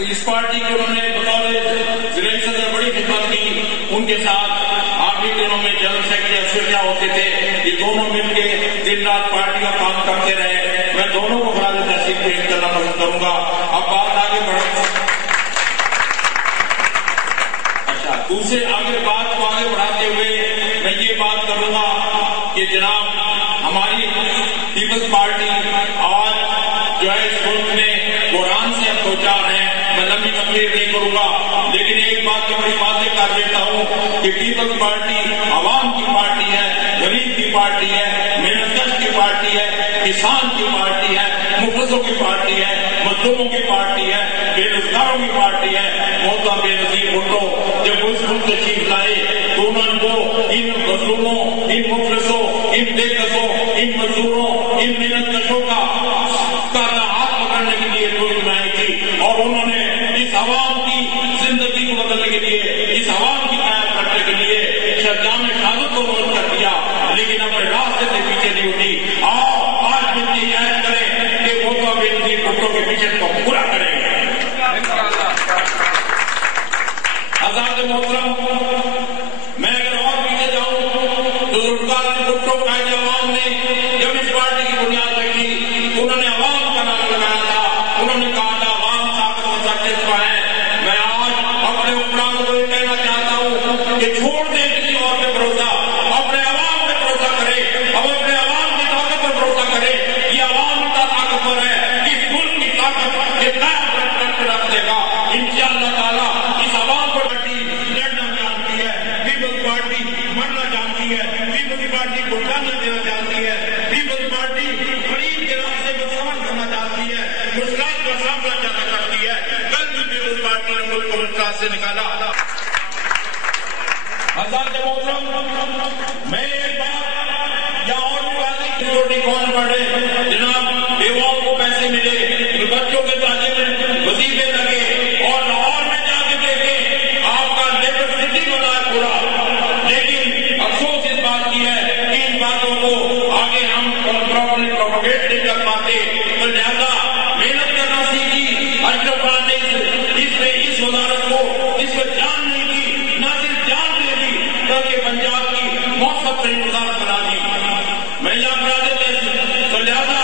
اس party کے انہوں نے بطور ضلع صدر بڑی خدمت کی. ان کے ساتھ آخری دنوں میں جنرل سیکرٹری اشرف ہوتے تھے. یہ دونوں مل کے دن رات پارٹی کا کام کرتے رہے. میں دونوں کو خراج تحسین پیش کرنا پسند کروں گا. اب بات آگے بڑھے. اچھا دوسرے آگے بات کو آگے بڑھاتے ہوئے میں یہ بات کروں گا کہ جناب ہماری پیپلز پارٹی آج جو ہے اس ملک میں قرآن سے اب دو چار ہیں. میں لمبی تقریر نہیں کروں گا لیکن ایک بات تو بڑی واضح کر دیتا ہوں کہ پیپلز پارٹی عوام کی پارٹی ہے, غریب کی پارٹی ہے, محنت کش کی پارٹی ہے, کسان کی پارٹی ہے, مفلسوں کی پارٹی ہے, مزدوروں کی پارٹی ہے, بے روزگاروں کی پارٹی ہے. محترم بے نظیر بھٹو جب اس ملک تشریف لائے تو انہوں کو ان مظلوموں, ان مفلسوں, ان بے کسوں, ان مزدوروں, ان محنت کشوں کا ہاتھ پکڑنے کے لیے کوئی بنائی تھی اور انہوں نے اس عوام کی زندگی کو بدلنے کے لیے, اس عوام کی قیادت کرنے کے لیے شرجام شہادت کو مرد کر دیا لیکن اپنے راستے سے پیچھے نہیں اٹھی. آؤ آج مل کے عہد کریں کہ وہ تو بے نظیر بھٹو کے مشن کو پورا کریں گے. آزاد محترم میں اگر اور پیچھے جاؤں تو ذوالفقار بھٹو قائد عوام نے جب اس پارٹی کی بنیاد رکھی تو انہوں نے عوام کا نام لگایا تھا. انہوں نے کہا تھا عوام طاقت و سچت کا ہے. میں آج اپنے حکمرانوں کو یہ کہنا چاہتا ہوں کہ چھوڑ دیں کسی اور پہ بھروسہ, اپنے عوام پہ بھروسہ کرے. اب اپنے عوام کی طاقت پر بھروسہ کرے. یہ عوام کا طاقتور ہے. اس ملک کی طاقت کے قائم رکھ دے گا انشاءاللہ تعالیٰ. اس عوام کو لڑنا جانتی ہے, پیپلز پارٹی مرنا جانتی ہے, پیپلز پارٹی کو جانا دینا جانتی ہے, پیپلز پارٹی غریب کے راستے کو سمجھ کرنا چاہتی ہے, مشکلات کا سامنا کرنا چاہتی ہے. کل بھی پیپلز پارٹی نے ملک کو مشکلات سے نکالا. حضرات محترم میں ایک بات یا اور بھی واضح کی چھوٹی کون پڑھے. جناب بیواؤں کو پیسے ملے, بچوں کے درجے میں وظیفے لگے اور لاہور میں جا کے دیکھیں آپ کا لیبر سٹی بنا ہے پورا. لیکن افسوس اس بات کی ہے کہ ان باتوں کو آگے ہم پروپیگیٹ نہیں کر پاتے. تو لہٰذا محنت کرنا سیکھی. اشرف خان نے اس وزارت کو اس پر جان نہیں دی, نہ صرف جان دے دی بلکہ پنجاب کی موثق ترین وزارت بنا دی. میں یہاں بنا دیتے ہیں تو لہٰذا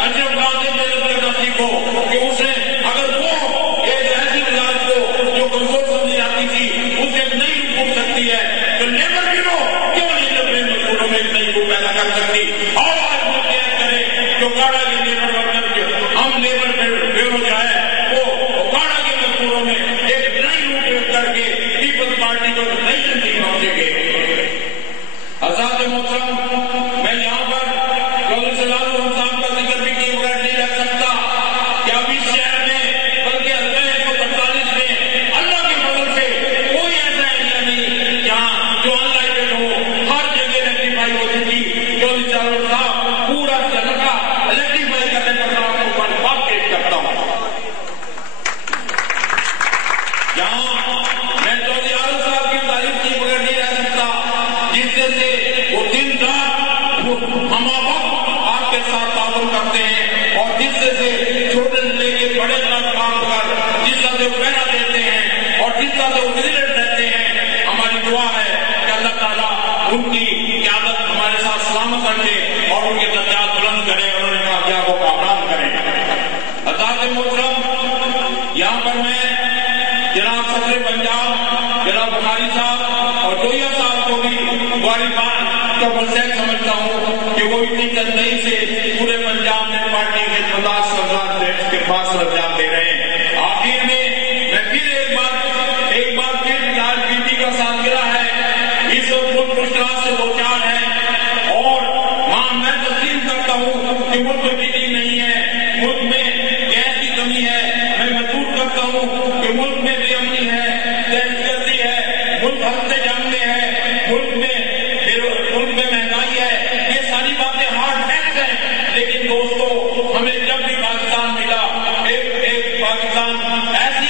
اشرف خان نے محنت کرنا سیکھو کہ اسے اگر وہ ایک ایسی وزارت کو جو کمزور سمجھی جاتی تھی اسے ایک نئی روح مل سکتی ہے تو لیبر گرو کیوں نہیں اپنے مزدوروں میں ایک نئی روح پیدا کر سکتی. اور آج وہ کیا کرے جو گاڑا کے لیبر ورکر کے ہم لیبر بیورو جو ہے وہ گاڑا کے مزدوروں میں ایک نئی روح کر کے پیپلز پارٹی کو نئی زندگی پہنچے گے. آزاد محترم میں یہاں پر چودھری سلام الحق صاحب کا ذکر بھی کیے بغیر نہیں رہ سکتا کہ اب اس شہر میں بلکہ 1945 میں اللہ کے فضل سے کوئی ایسا ایریا نہیں جہاں جو ان لائٹڈ ہو. ہر جگہ الیکٹریفائی ہوتی تھی. چودھری سلام الحق صاحب پورا جگہ الیکٹریفائی کرنے پر میں آپ کو بات پیش کرتا ہوں. یہاں میں چودھری عالم صاحب کی تعریف کی بغیر نہیں رہ سکتا جس سے وہ دن رات ہم آپ کے ساتھ تعاون کرتے ہیں اور جس سے چھوٹے سے لے کے بڑے تک کام کر جس طرح سے پہنا دیتے ہیں اور جس طرح سے وہ وزٹ رہتے ہیں. ہماری دعا ہے کہ اللہ تعالیٰ ان کی قیادت ہمارے ساتھ سلامت رکھے اور ان کے درجات بلند کرے اور انہیں کامیابوں کو آرام کرے. حضرات محترم یہاں پر میں جناب صدر پنجاب جناب بخاری صاحب اور جویا صاحب کو بھی غالبان کا مسئلہ سمجھتا ہوں کہ وہ اتنی چندئی سے پورے پنجاب میں پارٹی کے 50,000 کے پاس انجام دے رہے ہیں. آخر میں پھر ایک بار پھر آج بیٹی کا سالگرہ ہے. اس وقت ملک مشکلات سے دو چار ہے اور وہاں میں تسلیم کرتا ہوں کہ ملک میں بجلی نہیں ہے, ملک میں گیس کی کمی ہے. میں محسوس کرتا ہوں کہ ملک میں بے امنی ہے, دہشت گردی ہے, ملک ہنستے جانتے ہیں, ملک میں مہنگائی ہے. یہ ساری باتیں ہارڈ فیکٹ ہیں. لیکن دوستو ہمیں جب بھی پاکستان ملا ایک پاکستان ایسی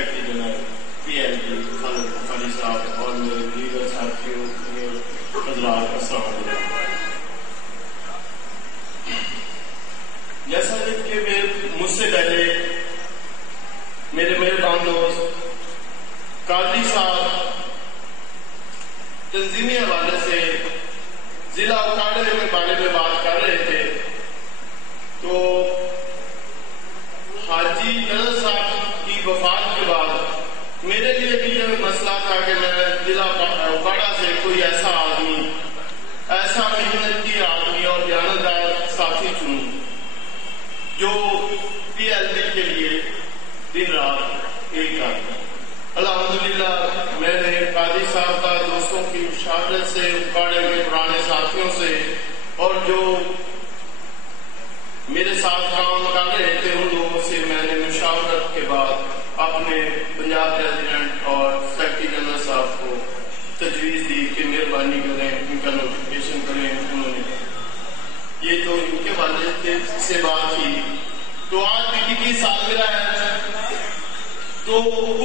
سیکرٹری جنرل PLD خالد بخاری صاحب اور میرے دیگر ساتھیوں حضرات، السلام علیکم۔ جیسا کہ مجھ سے پہلے میرے مہربان دوست قادری صاحب تنظیمی حوالے سے ضلع اکاڑے کے بارے میں بات کر رہے تھے، تو حاجی نظر صاحب کی وفات کے بعد میرے لیے بھی یہ مسئلہ تھا کہ میں ضلع اکاڑا سے کوئی ایسا آدمی، ایسا محنتی آدمی اور دیانتدار ساتھی چنوں جو PLD کے لیے دن رات ایک کرتا۔ الحمدللہ میں نے قاضی صاحب کا دوستوں کی مشاورت سے، اکاڑے کے پرانے ساتھیوں سے اور جو میرے ساتھ کام کر رہے تھے ان لوگوں سے میں نے مشاورت کے بعد اپنے پنجاب پریزیڈنٹ اور سیکرٹری جنرل صاحب کو تجویز دی کہ مہربانی کریں ان کا نوٹیفکیشن کریں۔ انہوں نے یہ تو ان کے والد سے بات کی، تو آج بیٹی کی سالگرہ ہے، تو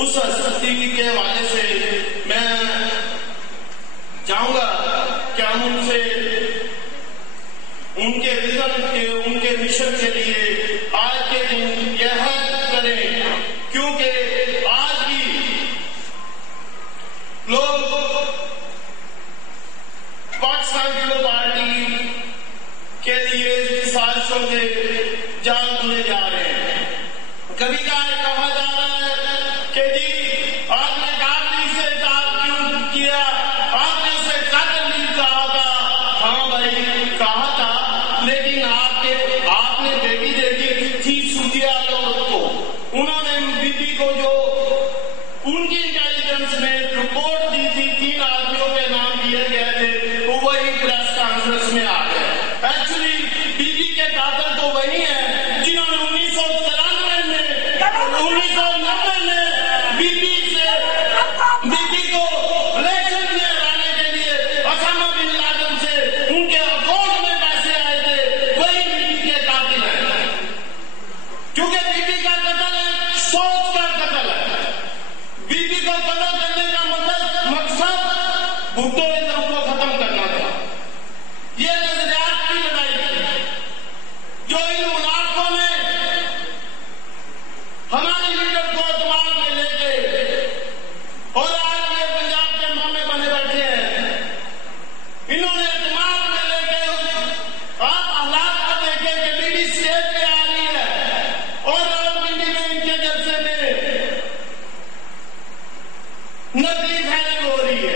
اس ہستی کے حوالے سے میں چاہوں گا کہ ہم ان سے ان کے ویژن کے، ان کے مشن کے لیے آج کے دن یہ عہد کریں، کیونکہ آج بھی لوگ پاکستان پیپلز پارٹی کے لیے سازشوں سے جان دیے جا رہے ہیں۔ کبھی کہا جا رہا ہے کہ جی آپ نے گاندھی سے تعلق کیا، آپ نے اسے قتل نہیں کہا تھا۔ ہاں بھائی کہا تھا، لیکن آپ نے بیٹی دیکھی تھی سودیا عورت کو، انہوں نے بیٹی کو جو ان کی انٹیلیجنس نے رپورٹ دی تھی 3 آدمیوں کے نام دیے گئے تھے، وہ وہی پریس کانفرنس میں آ گئے۔ ایکچولی بیوی کے قاتل تو وہی ہیں جنہوں نے 1990 میں بیوی کو الیکشن میں ہرانے کے لیے اسامہ بن لادن سے ان کے اکاؤنٹ میں پیسے آئے تھے، وہی بیوی کے قاتل ہیں، کیونکہ بیوی کا قتل ہے، سوچ کا قتل ہے۔ بیوی کو قتل کرنے کا مقصد بھٹو ادھر کو ختم کرنا تھا۔ یہ نظریات کی لڑائی تھی جو ان منافقوں نے ہماری لیڈر کو اعتماد میں لے کے اور آج یہ پنجاب کے مامے بنے بیٹھے ہیں۔ انہوں نے اعتماد میں لے کے آپ حالات کو دیکھیں کہ بیوی اسٹیج پہ آ رہی ہے اور راولپنڈی میں ان کے جلسے میں نقلی فائرنگ ہو رہی ہے۔